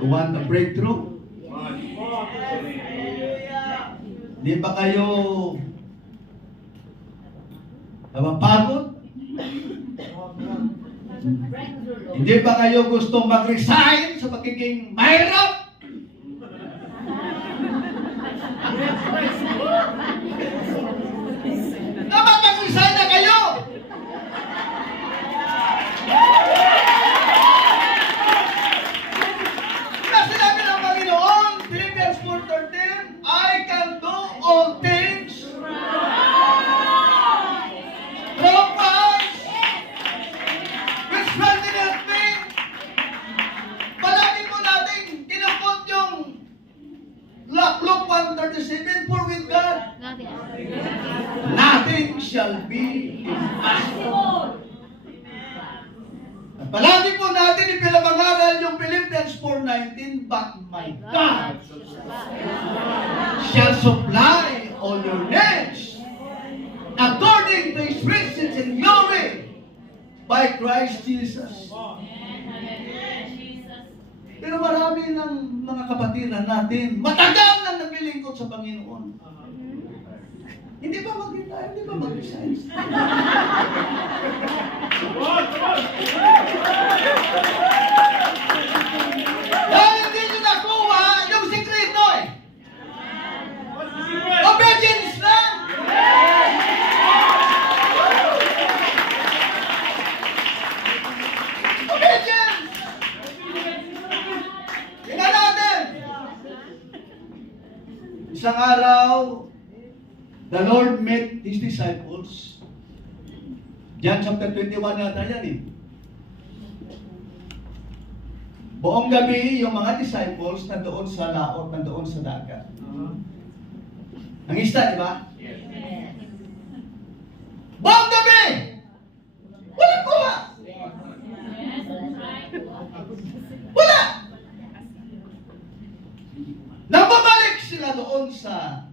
You want a breakthrough? Di ba kayo napapagod? Hindi ba kayo gusto mag-resign sa pagiging mahirap? Dapat mag-resign na kayo! Kasi sinabi ng Panginoon, Philippians 4:13, I can do all things through Christ, which strengtheneth me. Palagi po natin kinukot yung Luke 1:37, for with God, nothing shall be impossible. At palagi po natin ipinabangaral yung Philippians 4:19, but my God shall supply all your needs according to His riches in glory by Christ Jesus. Pero marami ng mga kapatiran natin matagal nang naglilingkod sa Panginoon. Hindi ba mag-retire? Hindi ba mag-resign? Dahil hindi nyo nakuha yung sikreto eh. Obedience lang! Obedience! Tingnan natin! Isang araw, the Lord met His disciples. John chapter 21 yata yan eh. Buong gabi, yung mga disciples nandoon sa laot, nandoon sa dagat. Ang isda, di ba? Buong gabi! Walang kuha! Wala! Nang babalik sila doon sa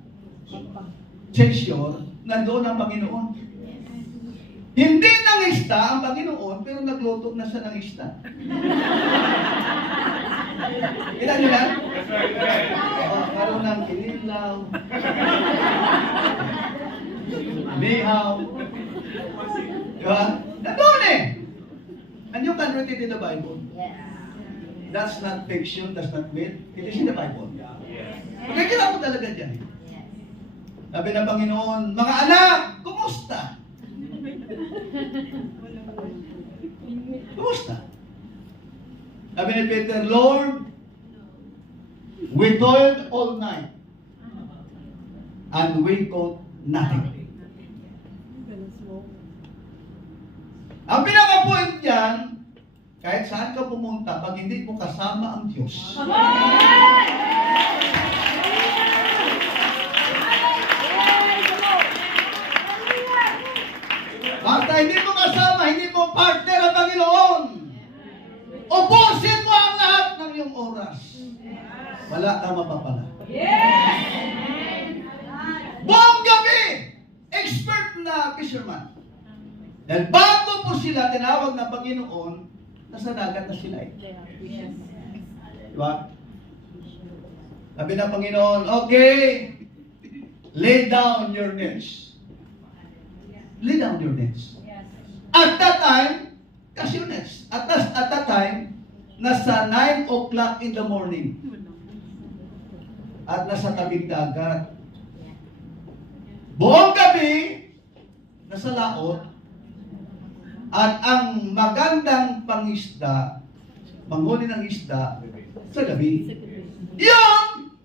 session, nandoon ang Panginoon. Hindi ng isda ang Panginoon, pero nagluto na siya ng isda. Kita nyo yan? Karoon ng kinilaw, lihaw. Diba? Nandoon eh! And you can read it in the Bible. That's not fiction, that's not myth. It is in the Bible. Magkakila mo talaga dyan. Sabi ng Panginoon, mga anak, kumusta? Kumusta? Sabi ni Peter, Lord, we toiled all night and we caught nothing. Ang pinaka-point dyan, kahit saan ka pumunta, pag hindi mo kasama ang Diyos, basta hindi mo kasama, hindi mo partner ang Panginoon, ubusin mo ang lahat ng iyong oras. Wala kang mapapala. Buong gabi, expert na fisherman. Dahil bago po sila tinawag ng Panginoon, nasa dagat na sila eh. Diba? Sabi ng Panginoon, okay, lay down your nets. Lay down your nets. At that time, cast your nets. At that time, nasa 9 o'clock in the morning. At nasa tabing dagat. Buong gabi, nasa laot. At ang magandang pangisda, manghuli ng isda, sa gabi. Yung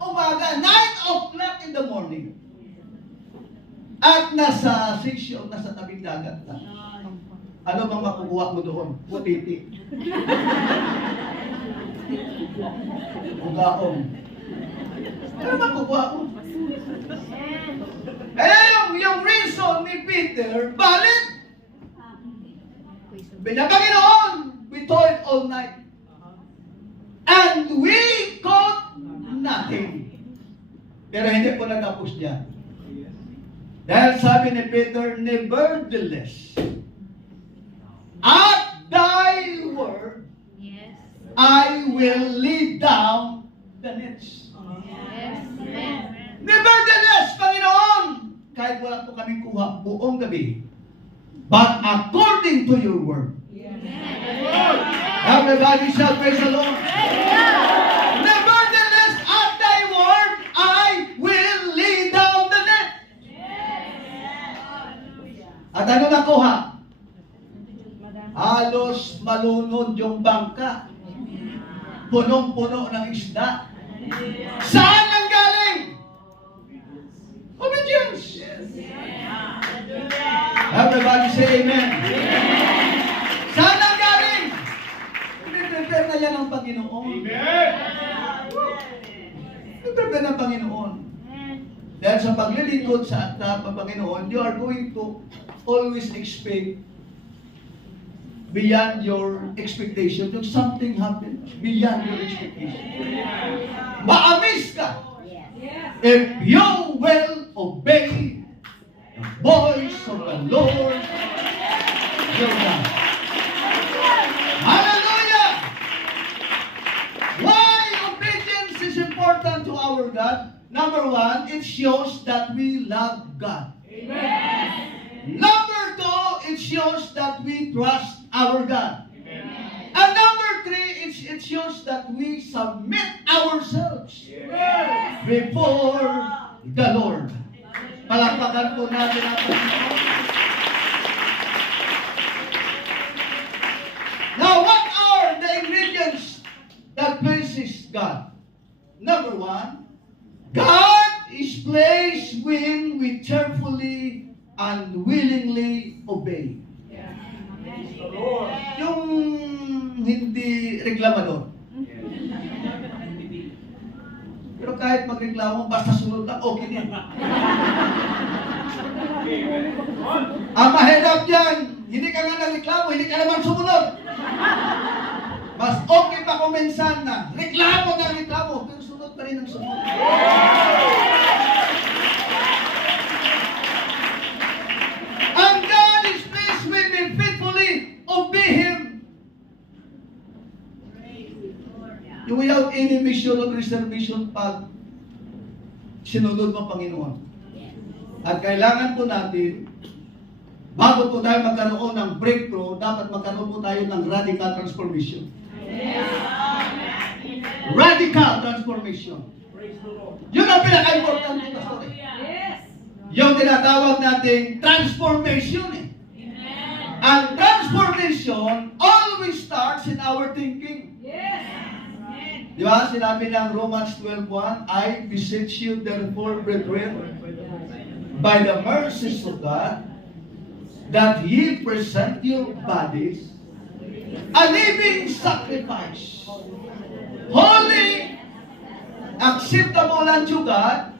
umaga, 9 o'clock in the morning. At nasa session, nasa tabing dagat na. Ano bang makukuha mo doon? Putiti. Ugaong. Ano makukuha mo? Yung reason ni Peter, balik! Panginoon, we toiled all night. And we caught nothing. Pero hindi po natapos diyan. Dahil sabi ni Peter, nevertheless, at thy word, I will lay down the nets. Nevertheless, Panginoon, kahit wala po kaming kuha buong gabi, but according to your word. Everybody shall praise the Lord. Nevertheless, at thy word, I will lay down the net. At ano nakuha? Halos malunod yung bangka. Punong-puno ng isda. Saan ang galing? Obedience. Everybody say amen. Saan ang galing? Prepare na yan ang Panginoon. Prepare ng Panginoon. Dahil sa paglilingkod sa atap ng Panginoon, you are going to always expect beyond your expectation. If something happens beyond your expectation, ma-amaze ka if you will obey the voice of the Lord your God. Hallelujah! Why obedience is important to our God? Number one, it shows that we love God. Amen. Number two, it shows that we trust our God. Amen. And number three, it shows that we submit ourselves before the Lord. Palakpakan po natin ang Panginoon. Now, what are the ingredients that pleases God? Number one, God is pleased when we cheerfully and willingly obey. Yung hindi reklamador. Pero kahit magreklamo, basta sunod na, okay din. Ang mahirap dyan, hindi ka nga nagreklamo, hindi ka naman sumunod. Mas okay pa kung minsan na reklamo, pero sunod pa rin ang sunod. And God is pleased when we faithfully obey Him. Yung without any mission or reservation pag sinunod mo Panginoon. At kailangan po natin, bago po tayo magkaroon ng breakthrough, dapat magkaroon po tayo ng radical transformation. Radical transformation. Yun ang pinaka-importante na story. Yung tinatawag nating transformation eh. And transformation always starts in our thinking. Di ba? Sinabi ng Romans 12:1, I beseech you therefore, brethren, by the mercies of God, that ye present your bodies a living sacrifice, holy, acceptable unto God,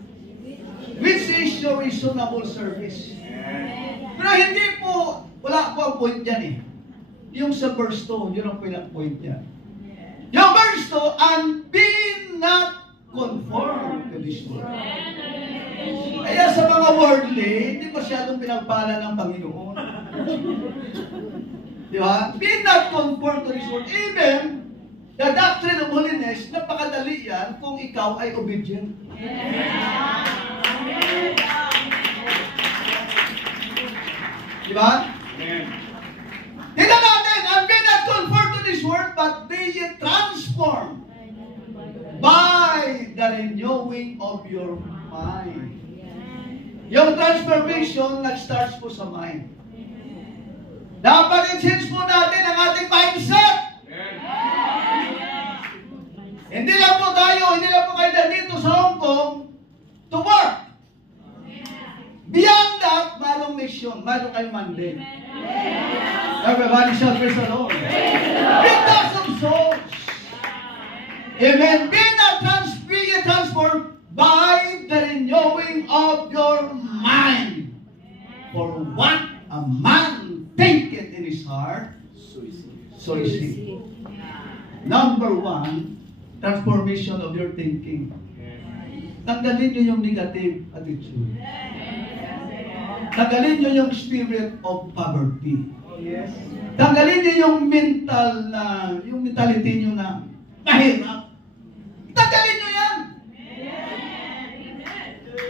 which is your reasonable service. Pero hindi po, wala po ang point yan eh. Yung sa verse 2, yun ang pinaka-point yan. Yung verse 2, and be not conformed to this world. Kaya sa mga worldly, hindi masyadong pinagpala ng Panginoon. Di ba? Be not conformed to this world. Even the doctrine of holiness, napakadali yan kung ikaw ay obedient. Di ba? Tingnan natin, and be not conformed to this world, but be ye transformed by the renewing of your mind. Yung transformation nag-starts po sa mind. Dapat i-change po natin ang ating mindset. Hindi lang po kayo dito sa Hong Kong to work. Beyond that, mayroong mission, mayroong kayong mandate. Everybody shall praise the Lord. Because of souls. Amen. Be transformed by the renewing of your mind. For what a man thinketh in his heart, so is he. Number one, transformation of your thinking. Tanggalin nyo yung negative attitude. Tanggalin nyo yung spirit of poverty. Tanggalin niyo yung yung mentality niyo na mahirap. Tanggalin niyo yan.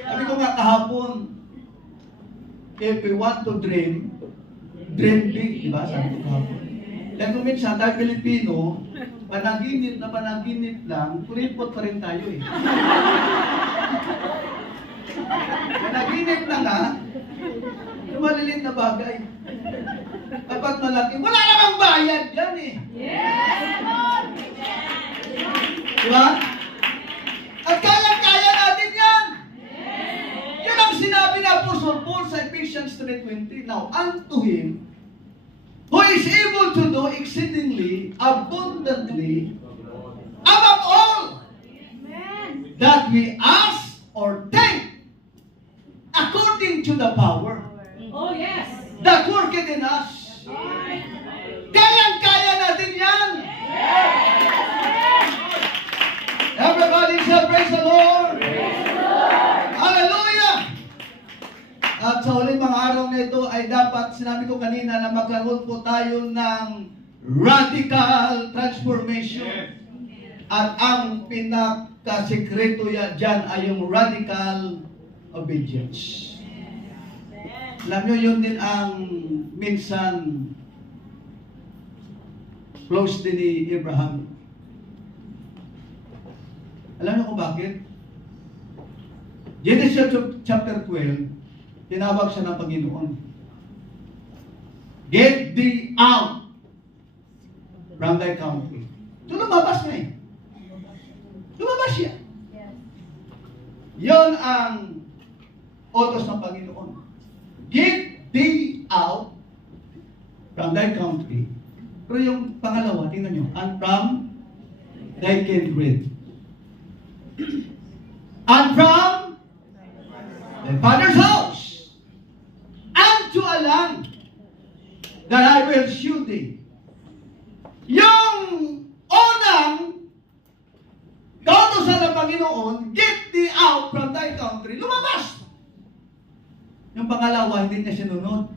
Sabi ko nga kahapon, if we want to dream big, di ba? Sabi ko kahapon. Kaya kung minsan tayo Pilipino, panaginip lang, kuripot pa rin tayo eh. Panaginip na nga, yung maliliit na bagay. Kapag malaki, wala namang bayad yan eh. Diba? At kaya natin yan. Yan ang sinabi na Apostle Paul sa Ephesians 3:20. Now, unto him who is able to do exceedingly abundantly above all that we ask or think, according to the power that worketh in us. Kayang-kaya natin yan. Everybody shall praise the Lord. Hallelujah. At sa huling mga araw na ito ay dapat, sinabi ko kanina, na magkaroon po tayo ng radical transformation. At ang pinakasekreto dyan ay yung radical obedience. Alam nyo, yun din ang minsan close din ni Abraham. Alam nyo kung bakit? Genesis chapter 12, tinawag siya ng Panginoon. Get thee out from thy country. So lumabas na eh. Lumabas siya. Yon ang utos ng Panginoon. Get thee out from thy country. Pero yung pangalawa, tingnan nyo, and from thy kindred. And from thy father's house. And to a land that I will shew thee. Yung unang kautosan ng Panginoon, get thee out from thy country. Lumabas! Yung pangalawa, hindi niya sinunod.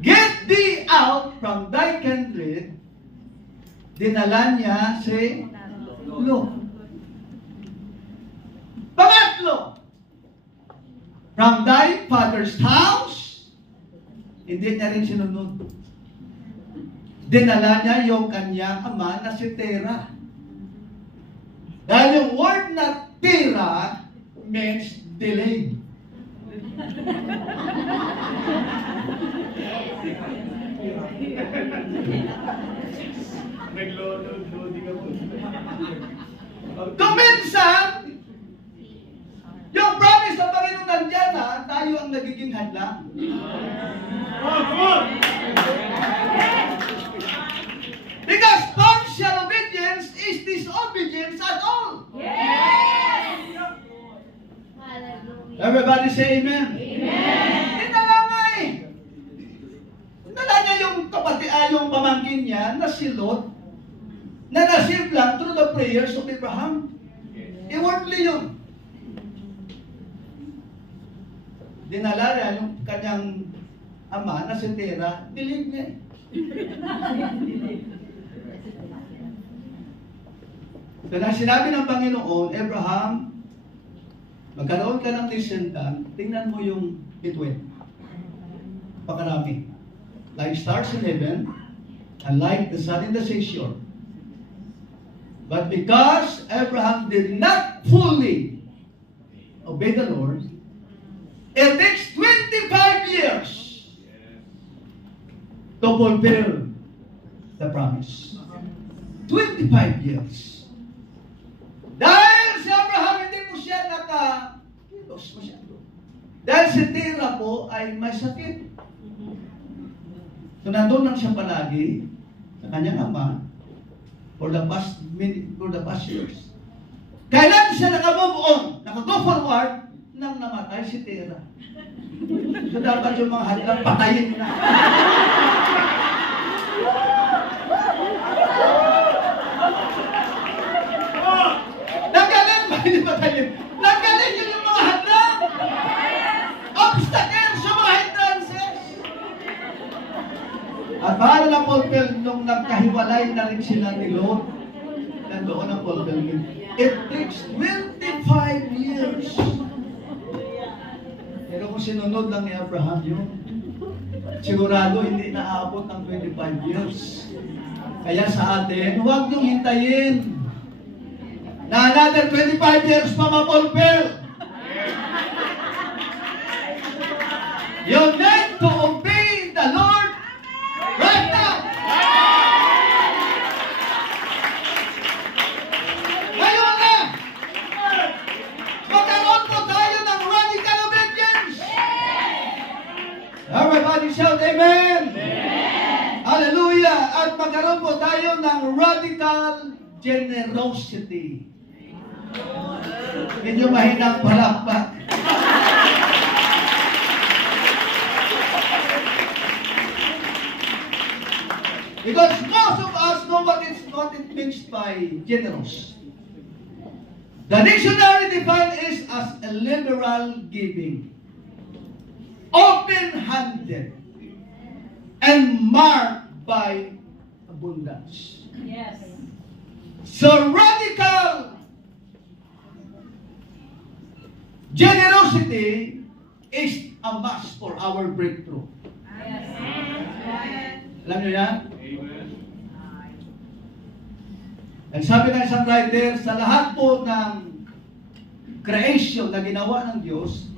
Get thee out from thy kindred. Dinala niya si Lot. Pangatlo, from thy father's house. Hindi niya rin sinunod. Dinala niya yung kanyang ama na si Tera. Dahil yung word na Tera means delay. Kung minsan, yung promise ng Panginoon nandiyan na, tayo ang nagiging hadlang. Because partial obedience is disobedience at all. Everybody say amen. Dinala nga eh. Dinala niya yung kapatid, yung pamangkin niya na si Lot, na nasave lang through the prayers of Abraham. Inwardly yun. Dinala niya yung kanyang ama na si Tera, dilig niya eh. Kaya sinabi ng Panginoon, Abraham, magkaroon ka ng descendant, tingnan mo yung bituin. Pakarami. Like stars in heaven, and like the sun in the seashore. But because Abraham did not fully obey the Lord, it takes 25 years to fulfill the promise. 25 years. Dahil si Abraham hindi po siya nakakilos masyado. Dahil si Tera po ay may sakit. So nandun lang siya palagi sa kanyang ama for the past years. Kailan siya naka-move on, naka-go forward, nang namatay si Tera. So dapat yung mga hadlang patayin na. Nagaling ba? Hindi patayin. Nagaling yun yung mga hadlang. Obstacles sa mga hindrances. hinintay na rin sila ni Lot. Nandoon ang fulfillment. It takes 25 years. Pero kung sinunod lang ni Abraham yun, sigurado hindi naaabot ng 25 years. Kaya sa atin, huwag niyong hintayin na another 25 years pa ma-fulfill. You need to obey the Lord right now. Ngayon na! Magkaroon po tayo ng radical obedience. Everybody shout amen. Hallelujah! At magkaroon po tayo ng radical generosity. Medyo mahinang palakpak. Because most of us know what it means by generous. The dictionary defines it as a liberal giving, open-handed, and marked by abundance. Yes. So radical generosity is a must for our breakthrough. Yes. Alam niyo yan? Ang sabi ng isang writer, sa lahat po ng creation na ginawa ng Diyos,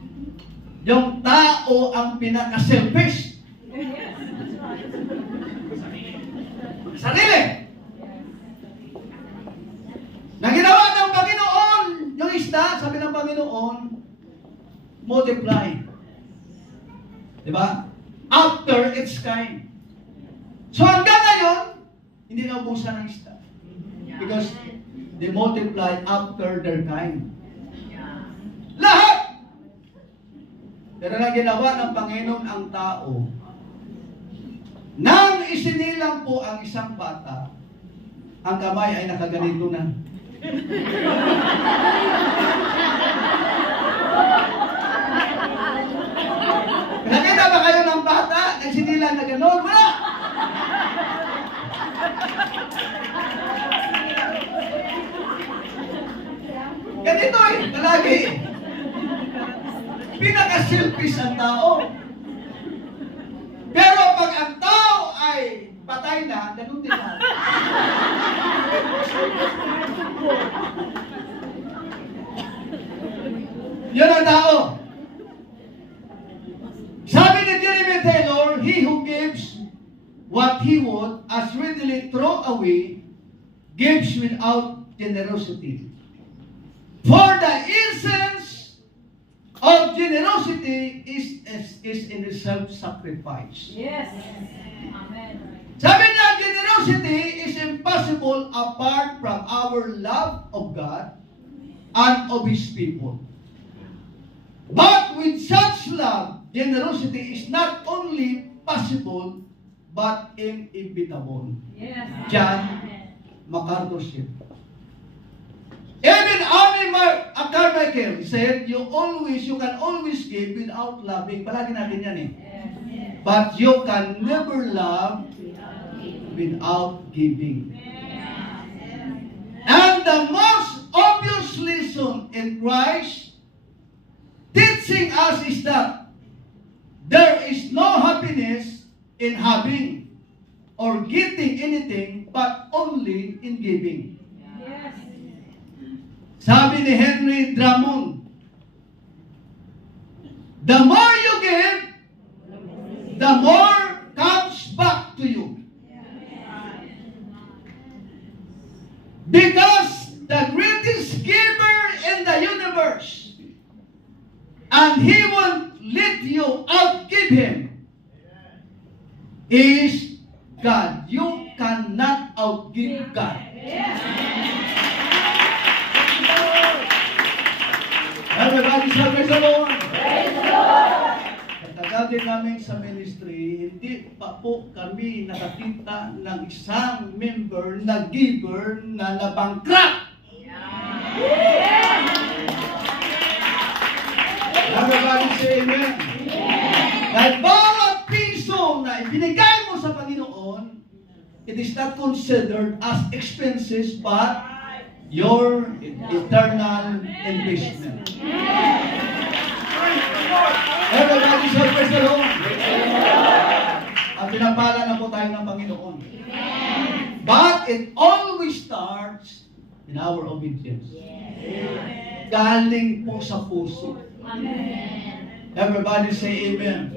yung tao ang pinaka-selfish. Sarili. Na ginawa ng Panginoon, yung isda, sabi ng Panginoon, multiply. Diba? After its kind. So hanggang ngayon, hindi naubusan ng isda. Because they multiply after their kind. Lahat! Pero na ginawa ng Panginoon ang tao, nang isinilang po ang isang bata, ang kamay ay nakaganito na. Nakita ba kayo ng bata na isinilang na gano'n? Wala! Ganito palagi. Pinaka-selfish ang tao. Pero pag ang tao ay patay na, ganun din na. Yan ang tao. Sabi ni Jeremy Taylor, he who gives what he would as readily throw away, gives without generosity. For the essence of generosity is in self-sacrifice. Yes. Amen. Sabi niya, generosity is impossible apart from our love of God and of His people. But with such love, generosity is not only possible, but inevitable. Yes. John MacArthur said. Even Annie Carmichael said, you can always give without loving. Palagi natin yan eh. Yes. But you can never love without giving. And the most obvious lesson in Christ teaching us is that there is no happiness in having or getting anything, but only in giving. Yes. Sabi ni Henry Drummond, the more you give, the more comes back to you. Because the greatest giver in the universe, and He won't let you outgive Him, is God. You cannot outgive God. Everybody say praise the Lord. Katagal din namin sa ministry, hindi pa po kami nakakita ng isang member na giver na nabangkrut. Everybody say amen. Dahil bawat piso na ibinigay mo sa Panginoon, it is not considered as expenses, but your eternal investment. Everybody say, praise the Lord. At pinapala na po tayo ng Panginoon. But it always starts in our obedience. Galing po sa puso. Everybody say amen.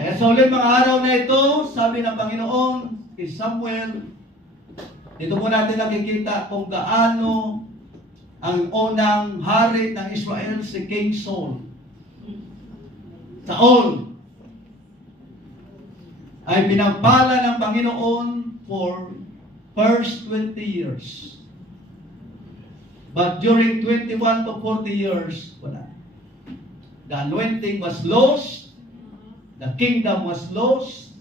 Kaya sa ulit mga araw na ito, sabi ng Panginoon kay Samuel, dito po natin nakikita kung gaano ang unang hari ng Israel, si King Saul. Saul ay pinagpala ng Panginoon for first 20 years. But during 21 to 40 years, wala. The anointing was lost. The kingdom was lost.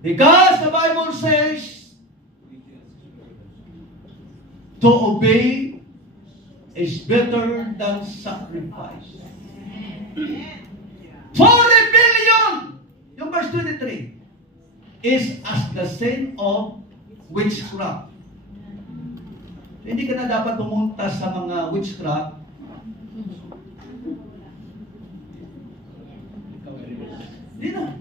Because the Bible says, to obey is better than sacrifice. For rebellion, yung verse 23, is as the sin of witchcraft. Hindi ka na dapat pumunta sa mga witchcraft. Hindi na.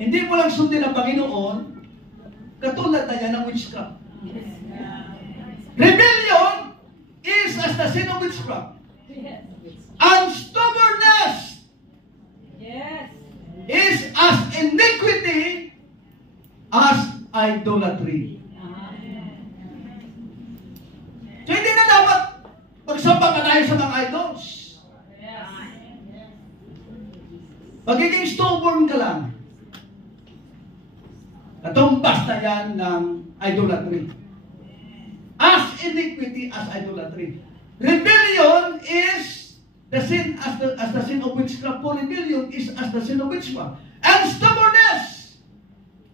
Hindi mo lang sundin ang Panginoon, katulad na yan ng witchcraft. Rebellion is as the sin of witchcraft. And stubbornness is as iniquity as idolatry. So hindi na dapat magsamba ka tayo sa mga idols. Pagiging stubborn ka lang, natumbas na yan ng idolatry. As iniquity as idolatry. Rebellion is the sin as the sin of witchcraft. For rebellion is as the sin of witchcraft. And stubbornness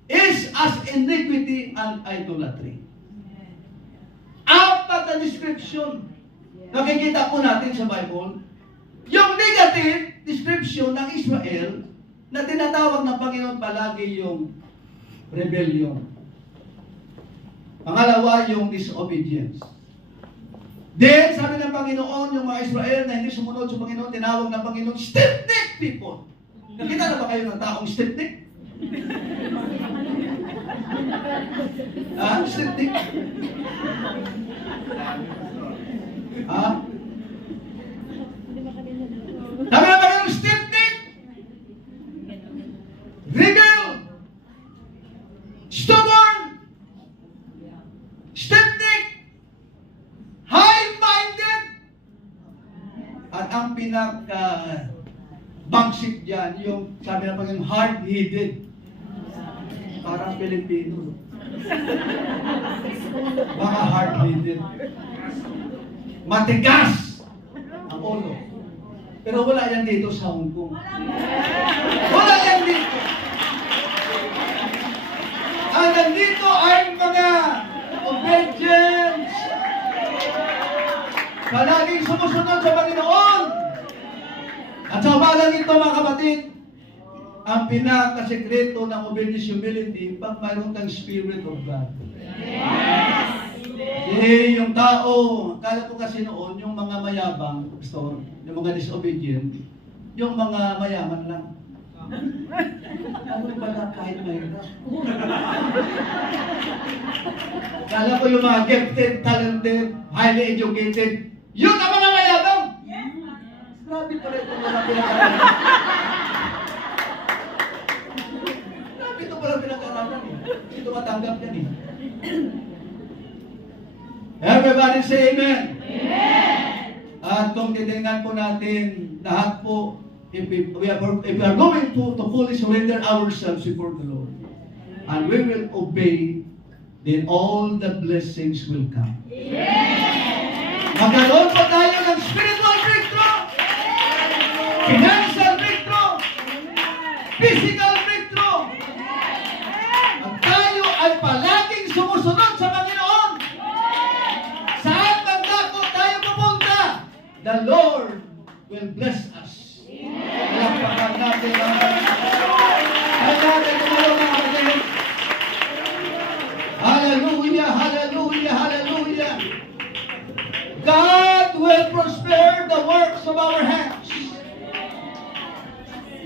is as iniquity and idolatry. Apat na description nakikita po natin sa Bible. Yung negative description ng Israel na tinatawag ng Panginoon palagi yung rebellion. Pangalawa, yung disobedience. Then, sabi ng Panginoon, yung mga Israel na hindi sumunod sa Panginoon, tinawag ng Panginoon, stiff-necked people. Nakita na ba kayo ng taong stiff-necked? Stiff-necked? Sabi ng Panginoon, stiff-necked, rebel, stubborn, stiff-necked, high-minded, at ang pinaka-bangsik dyan, yung sabi ng Panginoon, hard-headed. Parang Pilipino. Mga hard-headed. Matigas ang ulo. Pero wala yan dito sa Hong Kong. Wala yan dito. Ang nandito ay mga obedience. Palaging sumusunod sa Panginoon. At sa umagang ito mga kapatid, ang pinakasekreto ng obedience humility, pag mayroon kang Spirit of God. Yung tao, kaya ko kasi noon, yung mga mayabang, pastor, yung mga disobedient, yung mga mayaman lang. Ano pala kahit mahirap? Kala ko yung mga gifted, talented, highly educated, yun ang mga mayabang! Grabe pala itong mga pinag-aralan. Grabe ito pala pinag-aralan eh. Ito matanggap yan eh. Everybody say amen. Amen. At kung titingnan po natin, lahat po, if we are going to fully surrender ourselves before the Lord, and we will obey, then all the blessings will come. Magkaroon po tayo ng spiritual breakthrough, financial breakthrough, physical breakthrough, at tayo ay palaging sumusunod sa Panginoon. Saan man dako tayo pupunta, the Lord will bless us. Palakpakan natin ang God will prosper the works of our hands.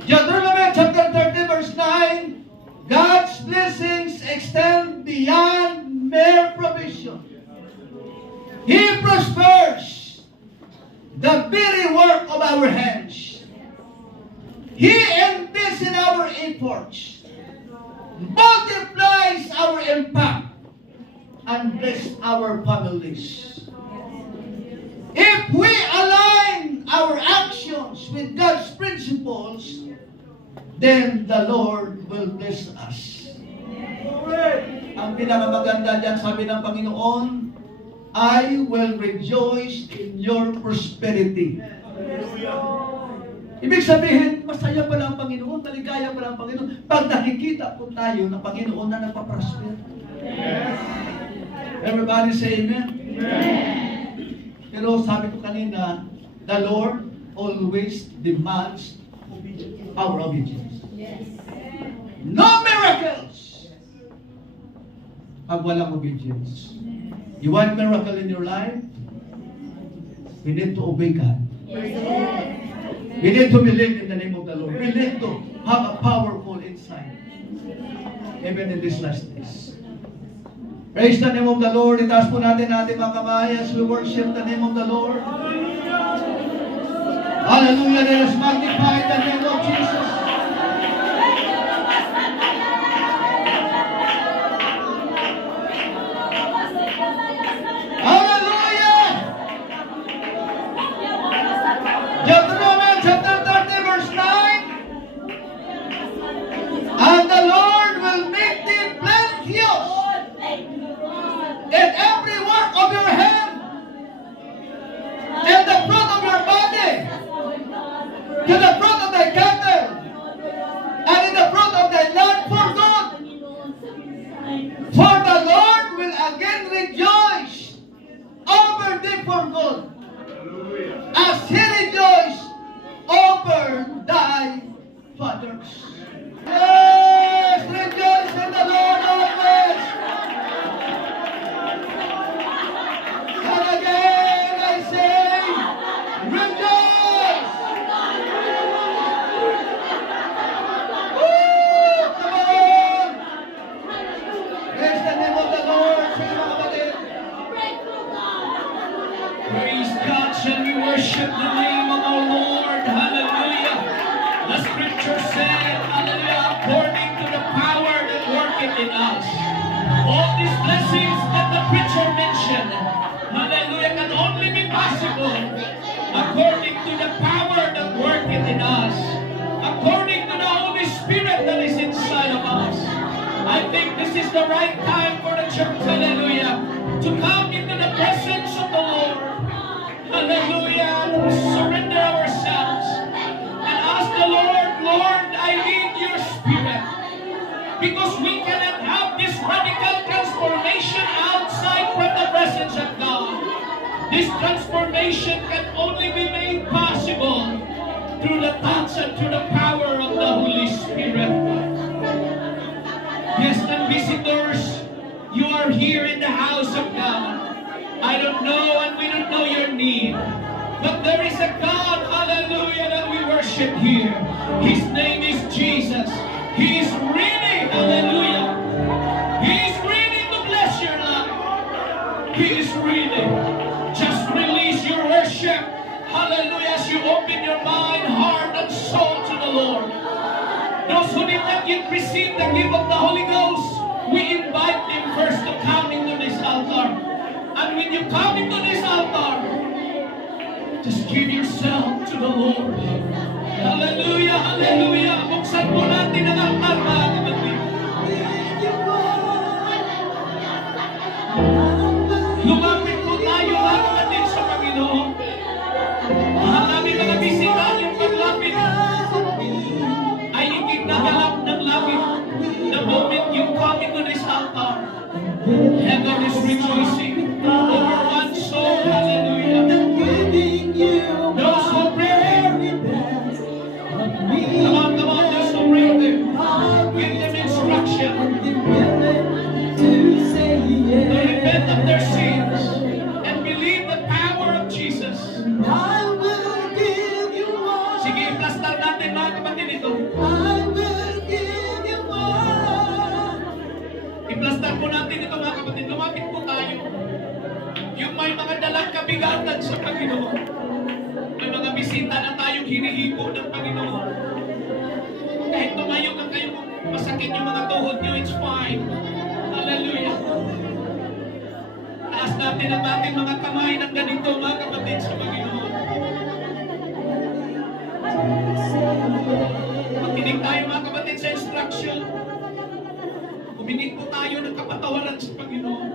Deuteronomy chapter 30 verse 9, God's blessings extend beyond mere provision. He prospers the very work of our hands. He invests in our efforts, multiplies our impact, and bless our families. If we align our actions with God's principles, then the Lord will bless us. Ang pinakamaganda dyan, sabi ng Panginoon, I will rejoice in your prosperity. Ibig sabihin, masaya pala ang Panginoon, maligaya pala ang Panginoon. Pag nakikita po tayo ng Panginoon na nagpa-prosper. Everybody say amen? Pero sabi ko kanina, the Lord always demands our obedience. No miracles pag walang obedience. You want miracle in your life? We need to obey God. We need to believe in the name of the Lord. We need to have a powerful insight. Even in these last days. Praise the name of the Lord. Itaas po natin ating mga kamay as we worship the name of the Lord. Hallelujah. Let us magnify the name of Jesus. Hallelujah. Deuteronomy chapter 30 verse 9. And the Lord will make thee plenteous in every work of your hand, in the fruit of your body, to the fruit of thy cattle, and in the fruit of thy land for good. For the Lord will again rejoice over thee for good, as he rejoiced over thy fathers. Yes, rejoice in the Lord always. And again I say, rejoice! Woo! Come on! Praise the name of the Lord. Sige mga kapatid. Praise God, shall we worship the name of our Lord? Hallelujah. The scripture said, hallelujah, according to the power that worketh in us. All these blessings that the preacher mentioned, hallelujah, can only be possible according to the power that worketh in us, according to the Holy Spirit that is inside of us. I think this is the right time for the church, hallelujah, to come into the presence of the Lord. Hallelujah. Surrender ourselves and ask the Lord, Lord, I need your Spirit. Because we cannot have this radical transformation outside from the presence of God. This transformation can only be made possible through the touch and through the power of the Holy Spirit. Guests and visitors, you are here in the house of God. I don't know and we don't know your need, but there is a God, hallelujah, that we worship here. His name is Jesus. He is ready, hallelujah. He is ready to bless your life. He is ready. Just release your worship, hallelujah, as you open your mind, heart, and soul to the Lord. Those who did not yet receive the gift of the Holy Ghost, we invite them first to come into this altar. And when you come into this altar, just give yourself to the Lord. Hallelujah, hallelujah. Buksan po natin ang altar, mga kapatid. Lumapit po tayo, mga kapatid, sa Panginoon. Ang aming mga bisita, yung paglapit ay higit na galap ng langit. The moment you come into this altar, heaven is rejoicing over one soul, hallelujah. Those who pray, come on, those who pray there, give them instruction to repent of their sins. Ipapalasdan po natin ito mga kapatid. Lumapit po tayo. Yung may mga dalang kabigatan sa Panginoon. May mga bisita na tayong hinihipo ng Panginoon. Kahit tumayo ka kayo kung masakit yung mga tuhod nyo, it's fine. Hallelujah. Taas natin ang ating mga kamay ng ganito mga kapatid sa Panginoon. Makinig tayo mga kapatid sa instruction. Humingi po tayo ng kapatawaran sa Panginoon.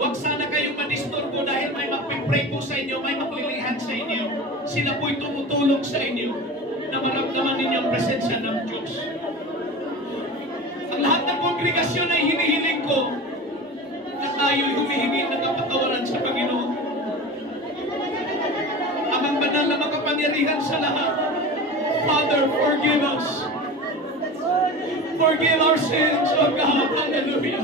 Huwag sana kayong madisturbo dahil may magpipray po sa inyo, may maglilihan sa inyo. Sila po'y tumutulong sa inyo na maramdaman ninyo ang presensya ng Diyos. Ang lahat ng kongregasyon ay hinihiling ko na tayo'y humihingi ng kapatawaran sa Panginoon. Amang banal na makapangyarihan sa lahat, Father, forgive us. Forgive our sins, O God. Hallelujah.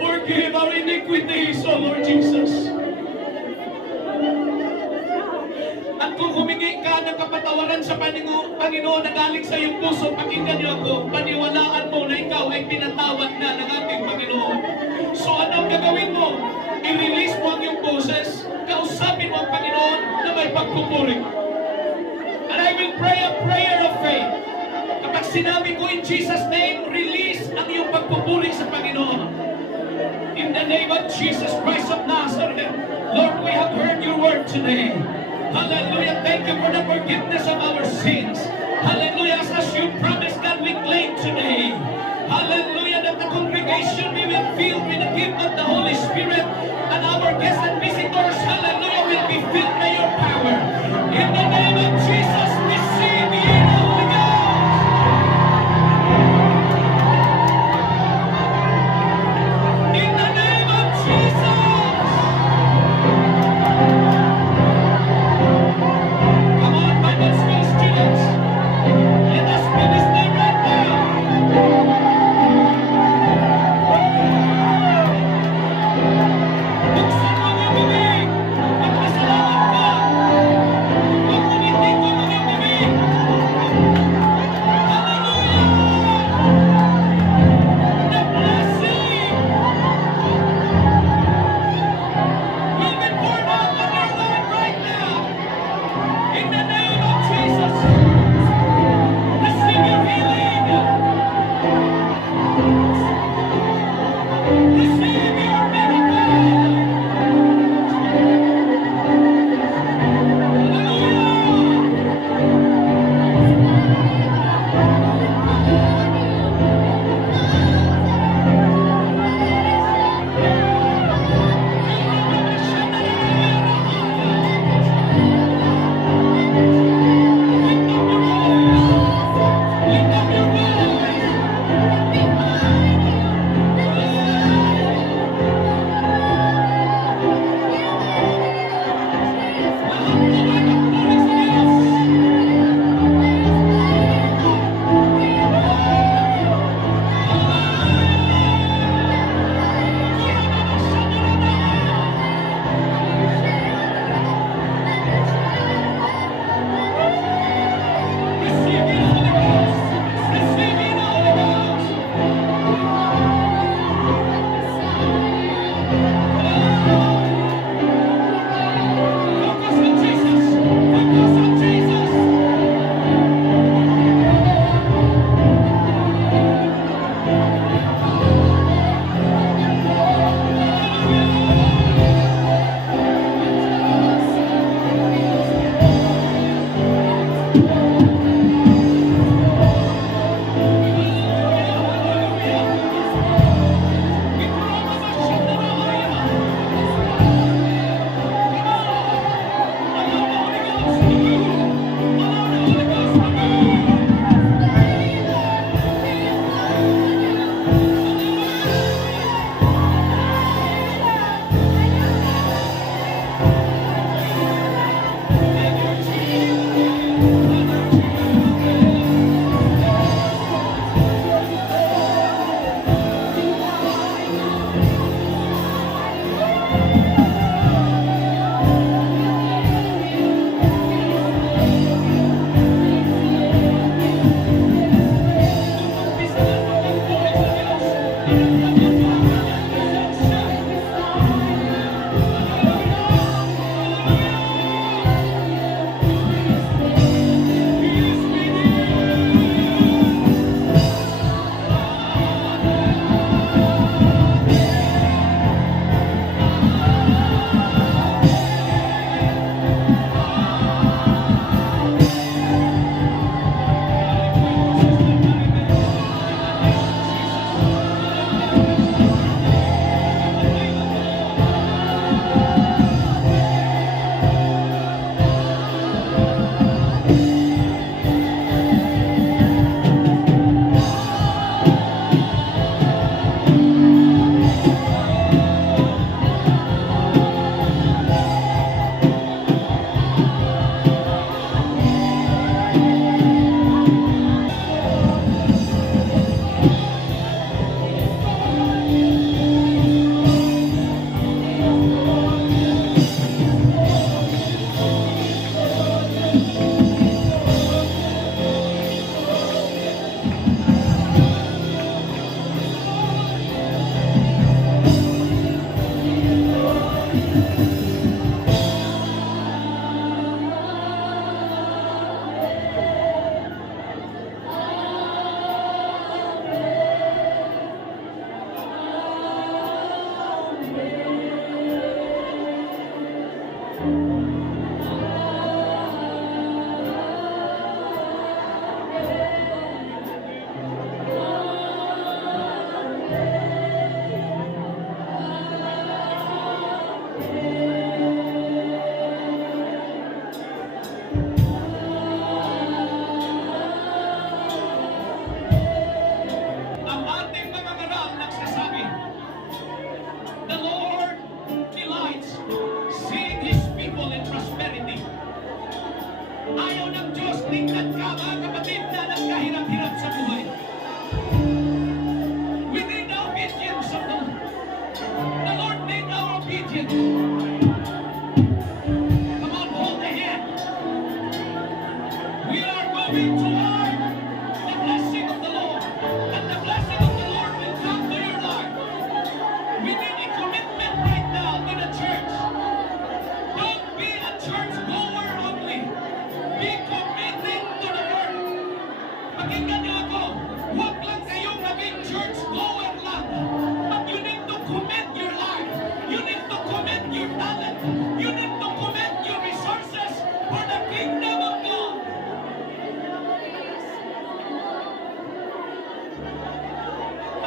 Forgive our iniquities, O Lord Jesus. At kung humingi ka ng kapatawaran sa Panginoon na galing sa iyong puso, pakinggan niyo ako, paniwalaan mo na ikaw ay pinatawad na ng ating Panginoon. So anong gagawin mo? I-release mo ang iyong boses, kausapin mo ang Panginoon na may pagpupuri. And I will pray a prayer of faith. Kapag sinabi ko in Jesus' name, release ang iyong pagpupuri sa Panginoon. In the name of Jesus Christ of Nazareth, Lord, we have heard your word today. Hallelujah. Thank you for the forgiveness of our sins. Hallelujah. As you promised, God, we claim today. Hallelujah. That the congregation we will fill with the gift of the Holy Spirit, and our guests and visitors, hallelujah, will be filled by your power. In the name of Jesus, receive ye the Holy Ghost. In the name of Jesus. Come on, Bible school students. Let us minister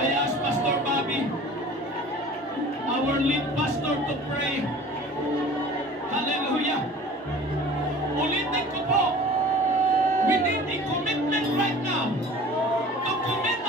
I ask Pastor Bobby, our lead pastor, to pray. Hallelujah. Ulitin ko po, we need a commitment right now to commit